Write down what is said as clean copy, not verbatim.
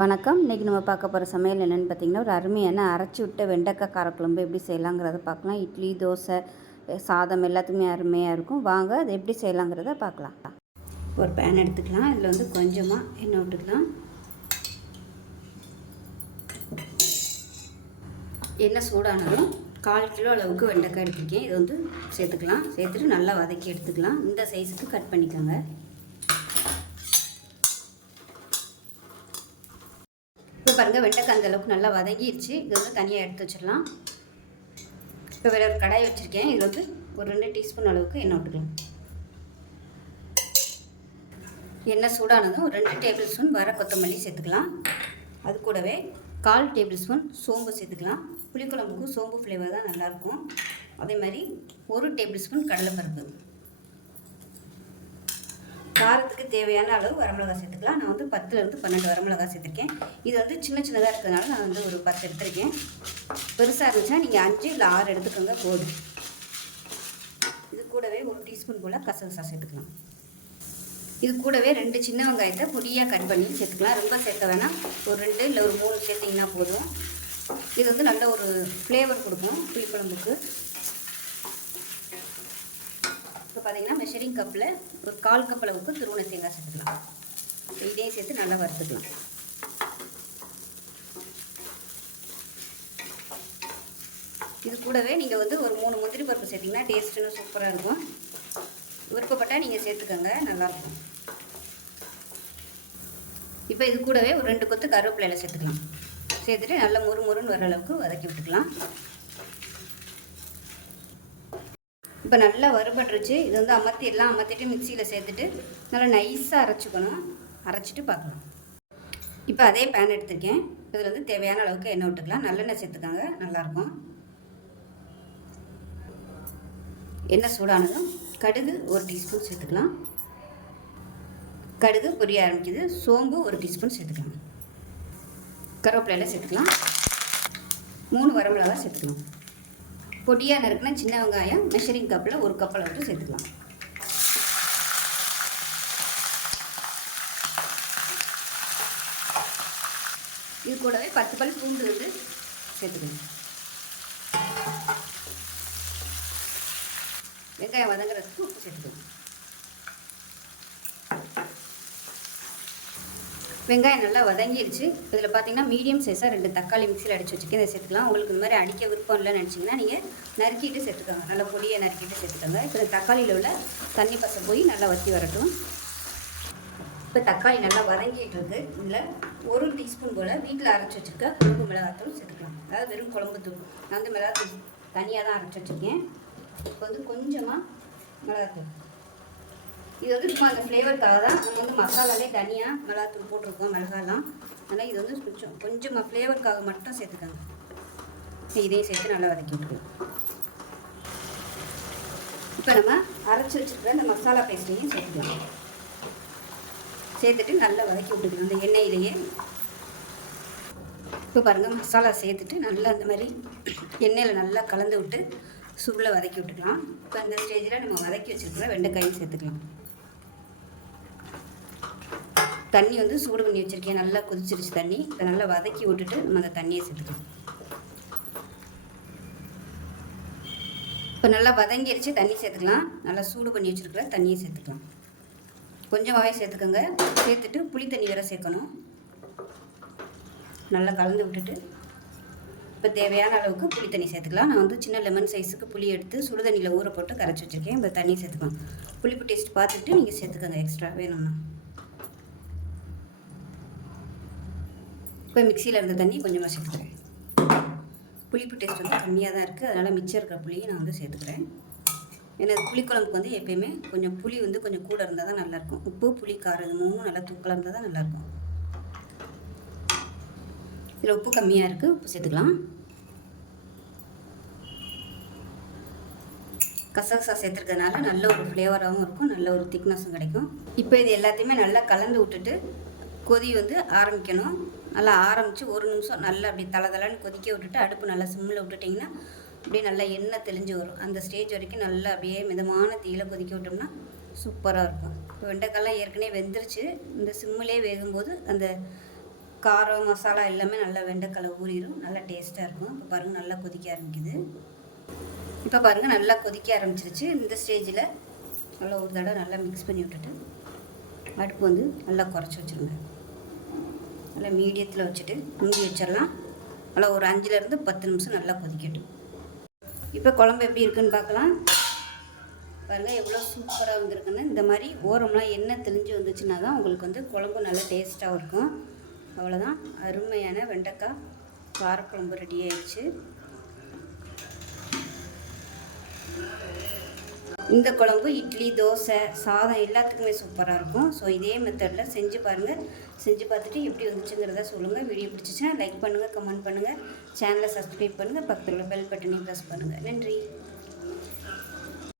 வணக்கம். இன்றைக்கி நம்ம பார்க்க போகிற சமையல் என்னென்னு பார்த்திங்கன்னா, ஒரு அருமையான அரைச்சி விட்ட வெண்டைக்காய் காரக்குழம்பு எப்படி செய்யலாங்கிறத பார்க்கலாம். இட்லி, தோசை, சாதம் எல்லாத்துக்குமே அருமையாக இருக்கும். வாங்க அது எப்படி செய்யலாங்கிறத பார்க்கலாம். ஒரு பேன் எடுத்துக்கலாம். இதில் வந்து கொஞ்சமாக எண்ணெய் விட்டுக்கலாம். எண்ணெய் சூடானதும் 1/4 கிலோ அளவுக்கு வெண்டைக்காய் எடுத்துருக்கேன். இதை வந்து சேர்த்துக்கலாம். சேர்த்துட்டு நல்லா வதக்கி எடுத்துக்கலாம். இந்த சைஸுக்கு கட் பண்ணிக்கோங்க. இப்போ பாருங்கள், வெண்டைக்காய் அந்த அளவுக்கு நல்லா வதங்கிடுச்சு. இது வந்து தனியாக எடுத்து வச்சிடலாம். இப்போ வேறு ஒரு கடாய் வச்சுருக்கேன். இதில் வந்து ஒரு 2 டீஸ்பூன் அளவுக்கு எண்ணெய் விட்டுக்கலாம். எண்ணெய் சூடானதும் 2 டேபிள் ஸ்பூன் வர கொத்தமல்லி சேர்த்துக்கலாம். அது கூடவே 1/4 டேபிள் ஸ்பூன் சோம்பு சேர்த்துக்கலாம். புளிக்குழம்புக்கும் சோம்பு ஃப்ளேவர் தான் நல்லாயிருக்கும். அதே மாதிரி 1 டேபிள் ஸ்பூன் கடலைப்பருப்பு. காரத்துக்கு தேவையான அளவு வரமிளகாய் சேர்த்துக்கலாம். நான் வந்து 10லேருந்து 12 வரமிளகாய் சேர்த்துருக்கேன். இது வந்து சின்னதாக இருக்கிறதுனால நான் வந்து ஒரு 10 எடுத்துருக்கேன். பெருசாக இருந்துச்சுன்னா நீங்கள் 5 இல்லை 6 எடுத்துக்கோங்க போதும். இது கூடவே 1 டீஸ்பூன் போல் கசகசா சேர்த்துக்கலாம். இது கூடவே 2 சின்ன வெங்காயத்தை பொடியாக கட் பண்ணி சேர்த்துக்கலாம். ரொம்ப சேர்க்க வேணாம். ஒரு 2 இல்லை ஒரு 3 சேர்த்திங்கன்னா போதும். இது வந்து நல்ல ஒரு ஃப்ளேவர் கொடுக்கும் புளிக்குழம்புக்கு. இப்போ பார்த்தீங்கன்னா மெஷரிங் கப்பில் ஒரு 1/4 கப் அளவுக்கு துருவன தேங்காய் சேர்த்துக்கலாம். இதையும் சேர்த்து நல்லா வறுத்துக்கலாம். இது கூடவே நீங்கள் வந்து ஒரு 3 முந்திரி பருப்பு சேர்த்திங்கன்னா டேஸ்ட்டுன்னு சூப்பராக இருக்கும். விருப்பப்பட்டால் நீங்கள் சேர்த்துக்கோங்க, நல்லாயிருக்கும். இப்போ இது கூடவே ஒரு 2 கொத்து கருவேப்பிலையில் சேர்த்துக்கலாம். சேர்த்துட்டு நல்லா முறுமுறுன்னு வர அளவுக்கு வதக்கி விட்டுக்கலாம். இப்போ நல்லா வறுபட்டுருச்சு. இது வந்து அமர்த்திட்டு மிக்சியில் சேர்த்துட்டு நல்லா நைஸாக அரைச்சிக்கணும். அரைச்சிட்டு பார்க்கலாம். இப்போ அதே பேன் எடுத்துருக்கேன். இதில் வந்து தேவையான அளவுக்கு எண்ணெய் விட்டுக்கலாம். நல்லெண்ணெய் சேர்த்துக்காங்க, நல்லாயிருக்கும். எண்ணெய் சூடானதும் கடுகு 1 டீஸ்பூன் சேர்த்துக்கலாம். கடுகு பொரிய ஆரம்பிக்குது. சோம்பு 1 டீஸ்பூன் சேர்த்துக்கலாம். கருவேப்பிலையில் சேர்த்துக்கலாம். 3 வரமிளகாய் சேர்த்துக்கலாம். பொடியாக நறுக்குனா சின்ன வெங்காயம் மெஷரிங் கப்பில் 1 கப் அளவுக்கு சேர்த்துக்கலாம். இது கூடவே 10 பல் பூண்டு வந்து சேர்த்துக்கணும். வெங்காயம் வதங்குறதுக்கு உப்பு சேர்த்துக்கணும். வெங்காயம் நல்லா வதங்கிடுச்சு. இதில் பார்த்தீங்கன்னா மீடியம் சைஸாக 2 தக்காளி மிக்சியில் அடித்து வச்சுருக்கேன். இதை சேர்த்துக்கலாம். உங்களுக்கு இந்த மாதிரி அடிக்க விருப்பம் இல்லைன்னு நினச்சிங்கன்னா நீங்கள் நறுக்கிட்டு சேர்த்துக்கோங்க. நல்லா பொடியை நறுக்கிட்டு சேர்த்துக்கோங்க. இப்போ தக்காளியில் உள்ள தண்ணி பசை போய் நல்லா வற்றி வரட்டும். இப்போ தக்காளி நல்லா வதங்கிட்டு இருக்கு. இதில் 1 டீஸ்பூன் போல் வீட்டில் அரைச்சி வச்சுருக்க குழம்பு மிளகாத்தூள் சேர்த்துக்கலாம். அதாவது வெறும் குழம்பு தூள். நான் வந்து மிளகாத்தூள் தனியாக தான் அரைச்சி வச்சுருக்கேன். இப்போ வந்து கொஞ்சமாக மிளகாத்தூள். இது வந்து சும்மா அந்த ஃப்ளேவருக்காக தான். நம்ம வந்து மசாலாலே தனியாக மிளகாத்தூள் போட்டிருக்கோம், மிளகாலாம். அதனால் இது வந்து கொஞ்சமாக ஃப்ளேவருக்காக மட்டும் சேர்த்துக்கோங்க. இதையும் சேர்த்து நல்லா வதக்கி விட்டுருவோம். இப்போ நம்ம அரைச்சி வச்சுருக்கிற இந்த மசாலா பேஸ்ட்டையும் சேர்த்துக்கலாம். சேர்த்துட்டு நல்லா வதக்கி விட்டுக்கலாம் அந்த எண்ணெயிலேயே. இப்போ பாருங்கள், மசாலா சேர்த்துட்டு நல்லா அந்த மாதிரி எண்ணெயில் நல்லா கலந்து விட்டு சுருளை வதக்கி விட்டுக்கலாம். இப்போ அந்த ஸ்டேஜில் நம்ம வதக்கி வச்சுருக்கிற வெண்டைக்காயும் சேர்த்துக்கலாம். தண்ணி வந்து சூடு பண்ணி வச்சுருக்கேன். நல்லா கொதிச்சிருச்சு தண்ணி. இதை நல்லா வதக்கி விட்டுட்டு நம்ம அந்த தண்ணியை சேர்த்துக்கலாம். இப்போ நல்லா வதங்கிடுச்சு, தண்ணி சேர்த்துக்கலாம். நல்லா சூடு பண்ணி வச்சுருக்கிற தண்ணியை சேர்த்துக்கலாம். கொஞ்சமாகவே சேர்த்துக்கோங்க. சேர்த்துட்டு புளி தண்ணி வேறு சேர்க்கணும். நல்லா கலந்து விட்டுட்டு இப்போ தேவையான அளவுக்கு புளி தண்ணி சேர்த்துக்கலாம். நான் வந்து சின்ன லெமன் சைஸுக்கு புளி எடுத்து சுடு தண்ணியில் ஊற போட்டு கரைச்சி வச்சுருக்கேன். இப்போ தண்ணி சேர்த்துக்கலாம். புளிப்பு டேஸ்ட் பார்த்துட்டு நீங்கள் சேர்த்துக்கோங்க எக்ஸ்ட்ரா வேணும்னா. இப்போ மிக்சியில் இருந்த தண்ணி கொஞ்சமாக சேர்த்துக்கிறேன். புளிப்பு டேஸ்ட் வந்து கம்மியாக தான் இருக்குது. அதனால் மிச்சம் இருக்கிற புளியை நான் வந்து சேர்த்துக்கிறேன். ஏன்னா புளிக்குழம்புக்கு வந்து எப்போயுமே கொஞ்சம் புளி வந்து கொஞ்சம் கூட இருந்தால் தான் நல்லாயிருக்கும். உப்பு, புளி, காரம் இது 3 நல்லா தூக்கலாக இருந்தால் தான் நல்லாயிருக்கும். இதில் உப்பு கம்மியாக இருக்குது, உப்பு சேர்த்துக்கலாம். கசகசா சேர்த்துருக்கிறதுனால நல்ல ஒரு ஃப்ளேவராகவும் இருக்கும், நல்ல ஒரு திக்னஸும் கிடைக்கும். இப்போ இது எல்லாத்தையுமே நல்லா கலந்து விட்டுட்டு கொதி வந்து ஆரம்பிக்கணும். நல்லா ஆரம்பித்து 1 நிமிஷம் நல்லா அப்படி தளதளன்னு கொதிக்க விட்டுட்டு அடுப்பு நல்லா சிம்மில் விட்டுட்டிங்கன்னா அப்படியே நல்லா எண்ணெய் தெளிஞ்சு வரும். அந்த ஸ்டேஜ் வரைக்கும் நல்லா அப்படியே மிதமான தீயில கொதிக்க விட்டோம்னா சூப்பராக இருக்கும். இப்போ வெண்டைக்காய்லாம் ஏற்கனவே வெந்துருச்சு. இந்த சிம்மிலே வேகும்போது அந்த காரம் மசாலா எல்லாமே நல்லா வெண்டைக்காயில் ஊறிடும், நல்லா டேஸ்ட்டாக இருக்கும். இப்போ பாருங்கள் நல்லா கொதிக்க ஆரம்பிக்குது. இப்போ பாருங்கள் நல்லா கொதிக்க ஆரம்பிச்சிருச்சு. இந்த ஸ்டேஜில் நல்லா ஒரு தடவை நல்லா மிக்ஸ் பண்ணி விட்டுட்டு அடுப்பு வந்து நல்லா குறைச்சி வச்சுருங்க. நல்லா மீடியத்தில் வச்சுட்டு மூடி வச்சிடலாம். நல்லா ஒரு 5லேருந்து 10 நிமிஷம் நல்லா கொதிக்கட்டும். இப்போ குழம்பு எப்படி இருக்குன்னு பார்க்கலாம். பாருங்கள் எவ்வளோ சூப்பராக வந்திருக்குன்னு. இந்த மாதிரி ஓரம்லாம் எண்ணெய் தெளிஞ்சு வந்துச்சுன்னா தான் உங்களுக்கு வந்து குழம்பு நல்லா டேஸ்ட்டாக இருக்கும். அவ்வளோதான், அருமையான வெண்டைக்காய் காரக்குழம்பு ரெடி ஆயிடுச்சு. இந்த குழம்பு இட்லி, தோசை, சாதம் எல்லாத்துக்குமே சூப்பராக இருக்கும். ஸோ இதே மெத்தடில் செஞ்சு பாருங்கள். செஞ்சு பார்த்துட்டு எப்படி வந்துச்சுங்கிறத சொல்லுங்கள். வீடியோ பிடிச்சிச்சுன்னா லைக் பண்ணுங்கள், கமெண்ட் பண்ணுங்கள், சேனலை சப்ஸ்கிரைப் பண்ணுங்கள், பக்கத்தில் உள்ள பெல் பட்டனையும் ப்ரெஸ் பண்ணுங்கள். நன்றி.